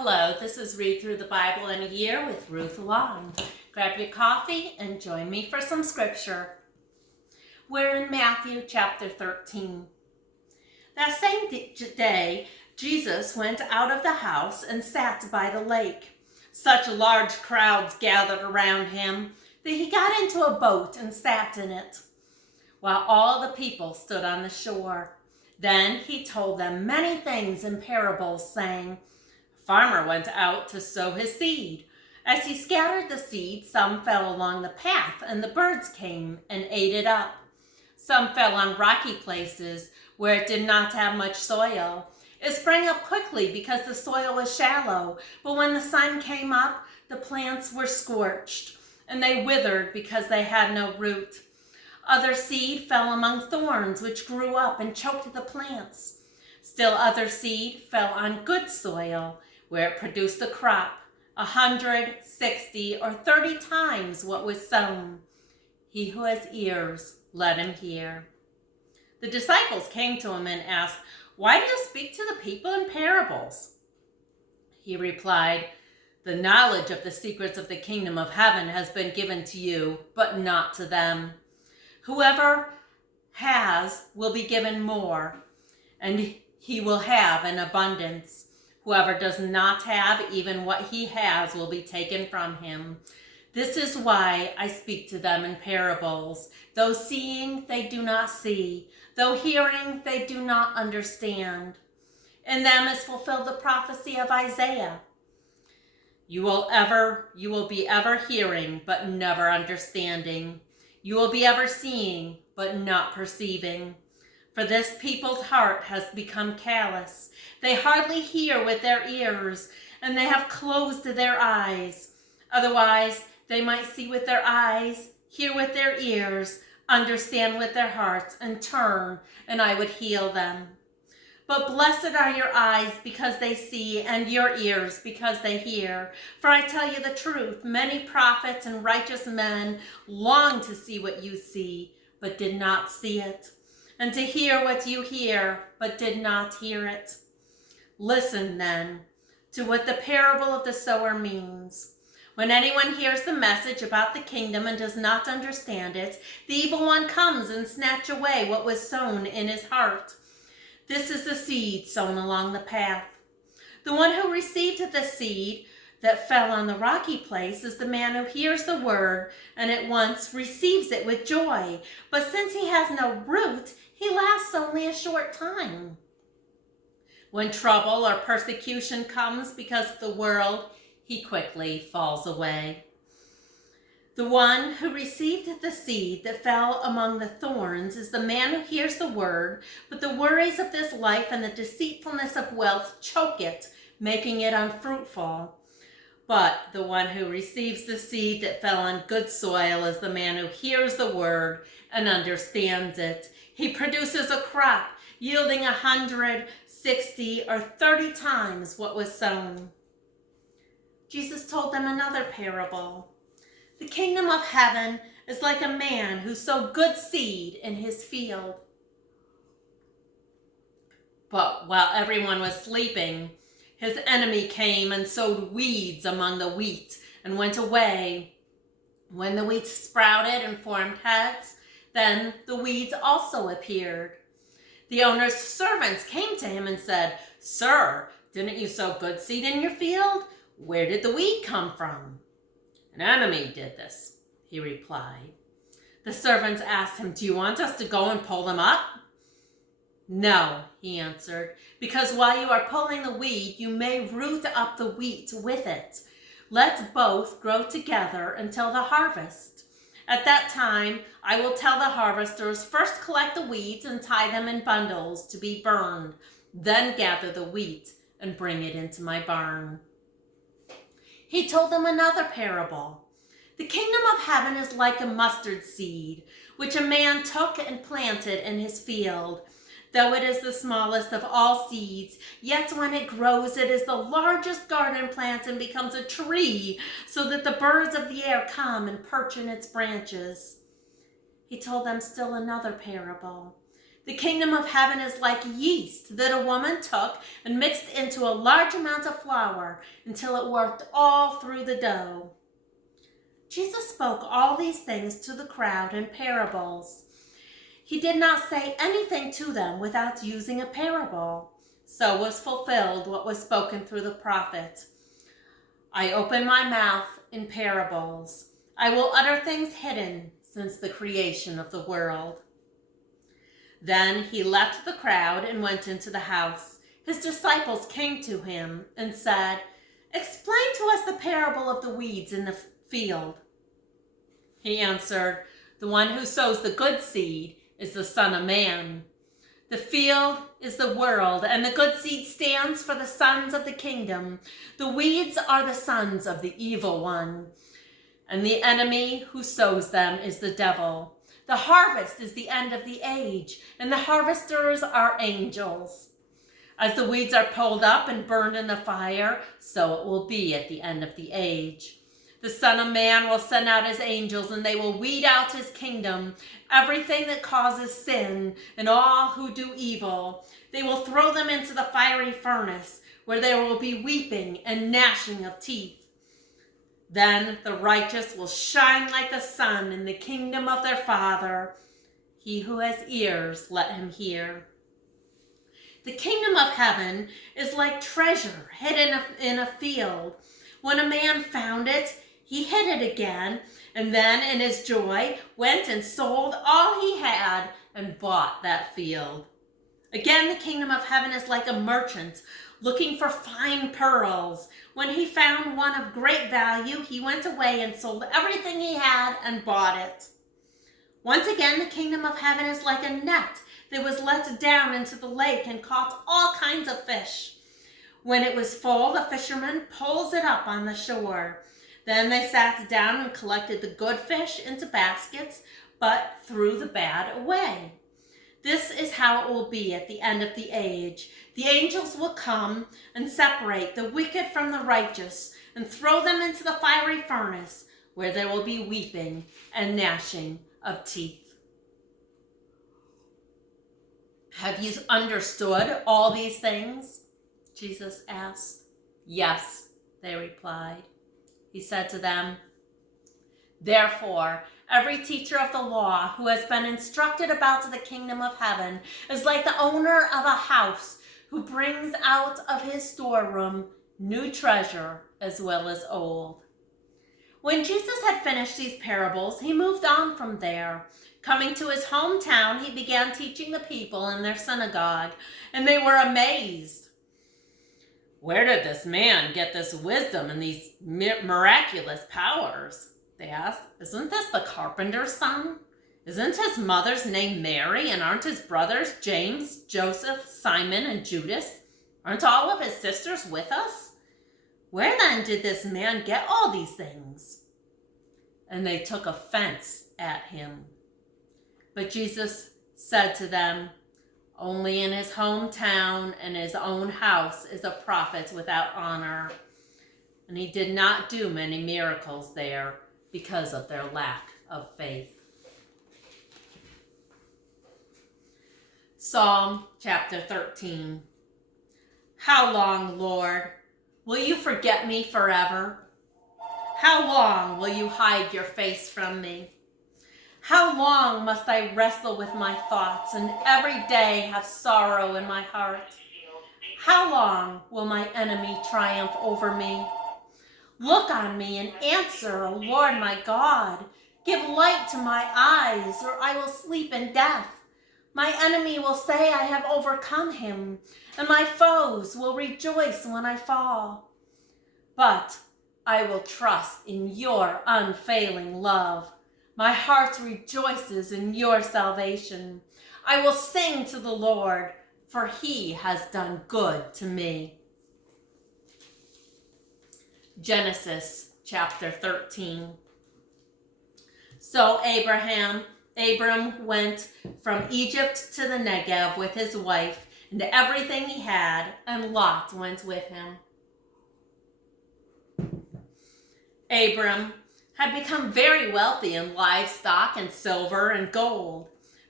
Hello, this is Read Through the Bible in a Year with Ruth Long. Grab your coffee and join me for some scripture. We're in Matthew chapter 13. That same day, Jesus went out of the house and sat by the lake. Such large crowds gathered around him that he got into a boat and sat in it, while all the people stood on the shore. Then he told them many things in parables, saying, Farmer went out to sow his seed. As he scattered the seed, some fell along the path, and the birds came and ate it up. Some fell on rocky places where it did not have much soil. It sprang up quickly because the soil was shallow, but when the sun came up, the plants were scorched, and they withered because they had no root. Other seed fell among thorns, which grew up and choked the plants. Still other seed fell on good soil, where it produced a crop, 100, 60, or 30 times what was sown. He who has ears, let him hear. The disciples came to him and asked, Why do you speak to the people in parables? He replied, The knowledge of the secrets of the kingdom of heaven has been given to you, but not to them. Whoever has will be given more, and he will have an abundance. Whoever does not have, even what he has will be taken from him. This is why I speak to them in parables. Though seeing, they do not see. Though hearing, they do not understand. In them is fulfilled the prophecy of Isaiah. You will be ever hearing, but never understanding. You will be ever seeing, but not perceiving. For this people's heart has become callous. They hardly hear with their ears, and they have closed their eyes. Otherwise, they might see with their eyes, hear with their ears, understand with their hearts, and turn, and I would heal them. But blessed are your eyes because they see, and your ears because they hear. For I tell you the truth, many prophets and righteous men longed to see what you see, but did not see it, and to hear what you hear, but did not hear it. Listen, then, to what the parable of the sower means. When anyone hears the message about the kingdom and does not understand it, the evil one comes and snatches away what was sown in his heart. This is the seed sown along the path. The one who received the seed that fell on the rocky place is the man who hears the word and at once receives it with joy. But since he has no root, he lasts only a short time. When trouble or persecution comes because of the world, he quickly falls away. The one who received the seed that fell among the thorns is the man who hears the word, but the worries of this life and the deceitfulness of wealth choke it, making it unfruitful. But the one who receives the seed that fell on good soil is the man who hears the word and understands it. He produces a crop yielding 100, 60, or 30 times what was sown. Jesus told them another parable. The kingdom of heaven is like a man who sowed good seed in his field. But while everyone was sleeping, his enemy came and sowed weeds among the wheat and went away. When the wheat sprouted and formed heads, then the weeds also appeared. The owner's servants came to him and said, Sir, didn't you sow good seed in your field? Where did the weed come from? An enemy did this, he replied. The servants asked him, Do you want us to go and pull them up? No, he answered, because while you are pulling the weed, you may root up the wheat with it. Let both grow together until the harvest. At that time, I will tell the harvesters, First collect the weeds and tie them in bundles to be burned, then gather the wheat and bring it into my barn. He told them another parable. The kingdom of heaven is like a mustard seed, which a man took and planted in his field. Though it is the smallest of all seeds, yet when it grows, it is the largest garden plant and becomes a tree, so that the birds of the air come and perch in its branches. He told them still another parable. The kingdom of heaven is like yeast that a woman took and mixed into a large amount of flour until it worked all through the dough. Jesus spoke all these things to the crowd in parables. He did not say anything to them without using a parable. So was fulfilled what was spoken through the prophet. I open my mouth in parables. I will utter things hidden since the creation of the world. Then he left the crowd and went into the house. His disciples came to him and said, "Explain to us the parable of the weeds in the field." He answered, "The one who sows the good seed is the Son of Man. The field is the world, and the good seed stands for the sons of the kingdom. The weeds are the sons of the evil one, and the enemy who sows them is the devil. The harvest is the end of the age, and the harvesters are angels. As the weeds are pulled up and burned in the fire, so it will be at the end of the age. The Son of Man will send out his angels, and they will weed out his kingdom, everything that causes sin, and all who do evil. They will throw them into the fiery furnace, where there will be weeping and gnashing of teeth. Then the righteous will shine like the sun in the kingdom of their Father. He who has ears, let him hear. The kingdom of heaven is like treasure hidden in a field. When a man found it, he hid it again, and then in his joy went and sold all he had and bought that field. Again, the kingdom of heaven is like a merchant looking for fine pearls. When he found one of great value, he went away and sold everything he had and bought it. Once again, the kingdom of heaven is like a net that was let down into the lake and caught all kinds of fish. When it was full, the fisherman pulls it up on the shore. Then they sat down and collected the good fish into baskets, but threw the bad away. This is how it will be at the end of the age. The angels will come and separate the wicked from the righteous and throw them into the fiery furnace, where there will be weeping and gnashing of teeth. Have you understood all these things? Jesus asked. Yes, they replied. He said to them, "Therefore, every teacher of the law who has been instructed about the kingdom of heaven is like the owner of a house who brings out of his storeroom new treasure as well as old." When Jesus had finished these parables, he moved on from there. Coming to his hometown, he began teaching the people in their synagogue, and they were amazed. "Where did this man get this wisdom and these miraculous powers?" they asked. "Isn't this the carpenter's son? Isn't his mother's name Mary, and aren't his brothers James, Joseph, Simon, and Judas? Aren't all of his sisters with us? Where then did this man get all these things?" And they took offense at him. But Jesus said to them, "Only in his hometown and his own house is a prophet without honor." And he did not do many miracles there because of their lack of faith. Psalm chapter 13. How long, Lord, will you forget me forever? How long will you hide your face from me? How long must I wrestle with my thoughts and every day have sorrow in my heart? How long will my enemy triumph over me? Look on me and answer, O Lord my God. Give light to my eyes, or I will sleep in death. My enemy will say I have overcome him, and my foes will rejoice when I fall. But I will trust in your unfailing love. My heart rejoices in your salvation. I will sing to the Lord, for he has done good to me. Genesis chapter 13. So Abram went from Egypt to the Negev with his wife and everything he had, and Lot went with him. Abram had become very wealthy in livestock and silver and gold.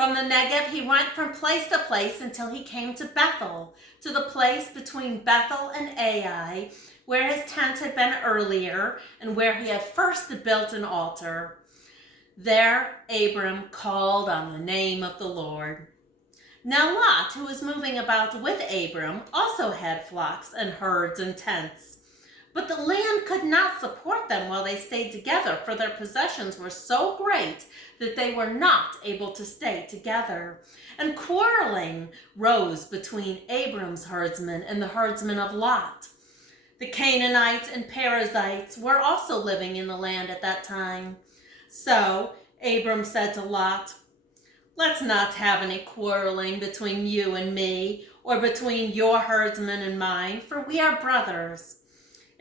From the Negev, he went from place to place until he came to Bethel, to the place between Bethel and Ai, where his tent had been earlier and where he had first built an altar. There Abram called on the name of the Lord. Now Lot, who was moving about with Abram, also had flocks and herds and tents. But the land could not support them while they stayed together, for their possessions were so great that they were not able to stay together. And quarreling rose between Abram's herdsmen and the herdsmen of Lot. The Canaanites and Perizzites were also living in the land at that time. So Abram said to Lot, "Let's not have any quarreling between you and me, or between your herdsmen and mine, for we are brothers.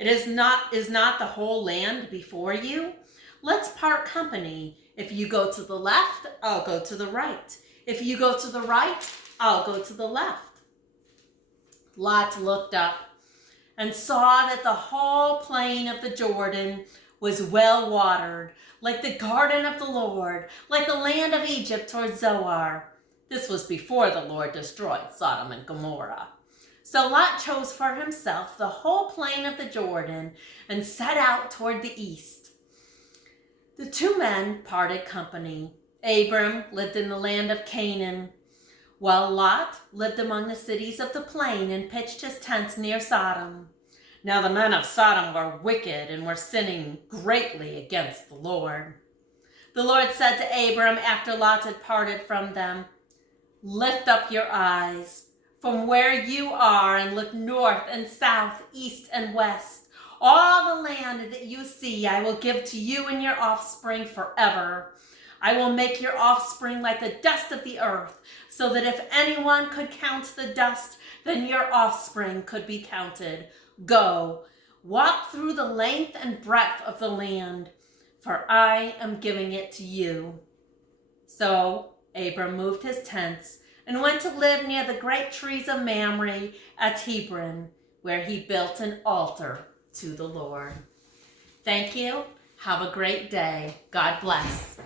Is not the whole land before you? Let's part company. If you go to the left, I'll go to the right. If you go to the right, I'll go to the left." Lot looked up and saw that the whole plain of the Jordan was well watered, like the garden of the Lord, like the land of Egypt toward Zoar. This was before the Lord destroyed Sodom and Gomorrah. So Lot chose for himself the whole plain of the Jordan and set out toward the east. The two men parted company. Abram lived in the land of Canaan, while Lot lived among the cities of the plain and pitched his tent near Sodom. Now the men of Sodom were wicked and were sinning greatly against the Lord. The Lord said to Abram after Lot had parted from them, "Lift up your eyes from where you are and look north and south, east and west. All the land that you see I will give to you and your offspring forever. I will make your offspring like the dust of the earth, so that if anyone could count the dust, then your offspring could be counted. Go, walk through the length and breadth of the land, for I am giving it to you." So Abram moved his tents and went to live near the great trees of Mamre at Hebron, where he built an altar to the Lord. Thank you. Have a great day. God bless.